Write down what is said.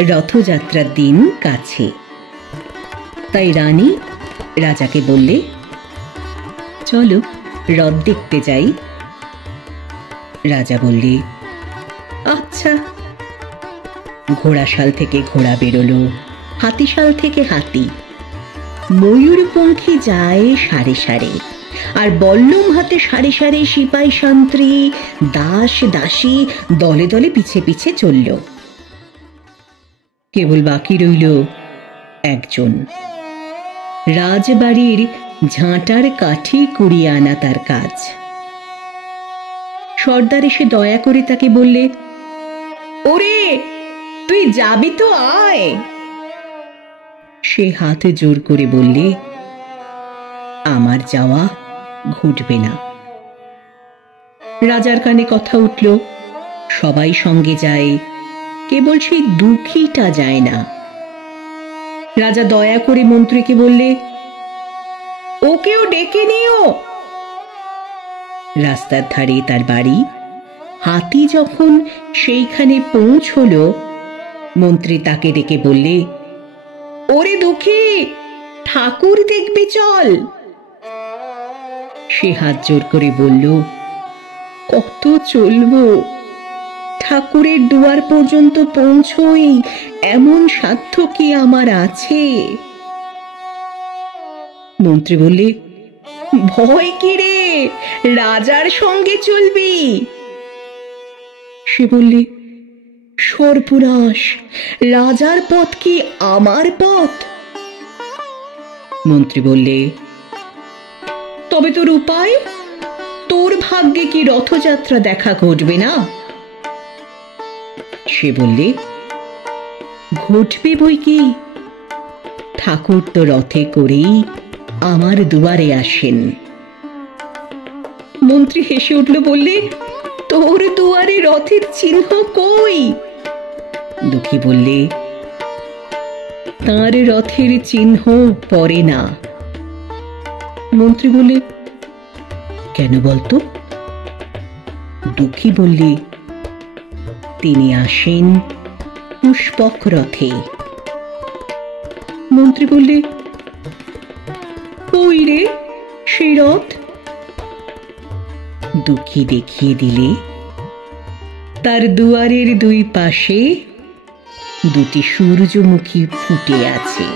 রথযাত্রার দিন কাছে। তাই রানী রাজাকে বললে, চলো রথ দেখতে যাই। রাজা বললে, আচ্ছা। ঘোড়াশাল থেকে ঘোড়া বেরোলো, হাতিশাল থেকে হাতি, ময়ূরপঙ্খী যায় সারে সারে, আর বল্লম হাতে সারে সারে সিপাই শান্ত্রী দাস দাসী দলে দলে পিছে পিছে চলল। কেবল বাকি রইল একজন, রাজবাড়ির ঝাঁটার কাঠি কুড়িয়ে আনা তার কাজ। সর্দার এসে দয়া করে তাকে বললে, ওরে তুই যাবি তো আয়। সে হাতে জোর করে বললে, আমার যাওয়া ঘটবে না। রাজার কানে কথা উঠল, সবাই সঙ্গে যায়, কেবল সেই দুঃখীটা যায় না। রাজা দয়া করে মন্ত্রীকে বললে, ওকেও ডেকে নিও। রাস্তার ধারে তার বাড়ি। হাতি যখন সেইখানে পৌঁছল, মন্ত্রী তাকে ডেকে বললে, ওরে দুঃখী, ঠাকুর দেখবে চল। সে হাত জোর করে বলল, কত চলবো, ঠাকুরের দুয়ার পর্যন্ত পৌঁছই এমন সাধ্য কি আমার আছে? মন্ত্রী বললে, ভয় কি রে, রাজার সঙ্গে চলবি। সে বললে, সর্বনাশ, রাজার পথ কি আমার পথ? মন্ত্রী বললে, তবে তোর উপায়? তোর ভাগ্যে কি রথযাত্রা দেখা ঘটবে না? সে বললে, ঘটবে বই কি, ঠাকুর তো রথে করেই আমার দুয়ারে আসেন। মন্ত্রী হেসে উঠল, বললে, তোর দুয়ারে রথের চিহ্ন কই? দুঃখী বললে, তাঁর রথের চিহ্ন পড়ে না। মন্ত্রী বললে, কেন বলতো? দুঃখী বললে, তিনি আসেন পুষ্পক রথে। মন্ত্রী বললে, কই রে সেই রথ? দুঃখী দেখিয়ে দিলে, তার দুয়ারের দুই পাশে দুটি সূর্যমুখী ফুটে আছে।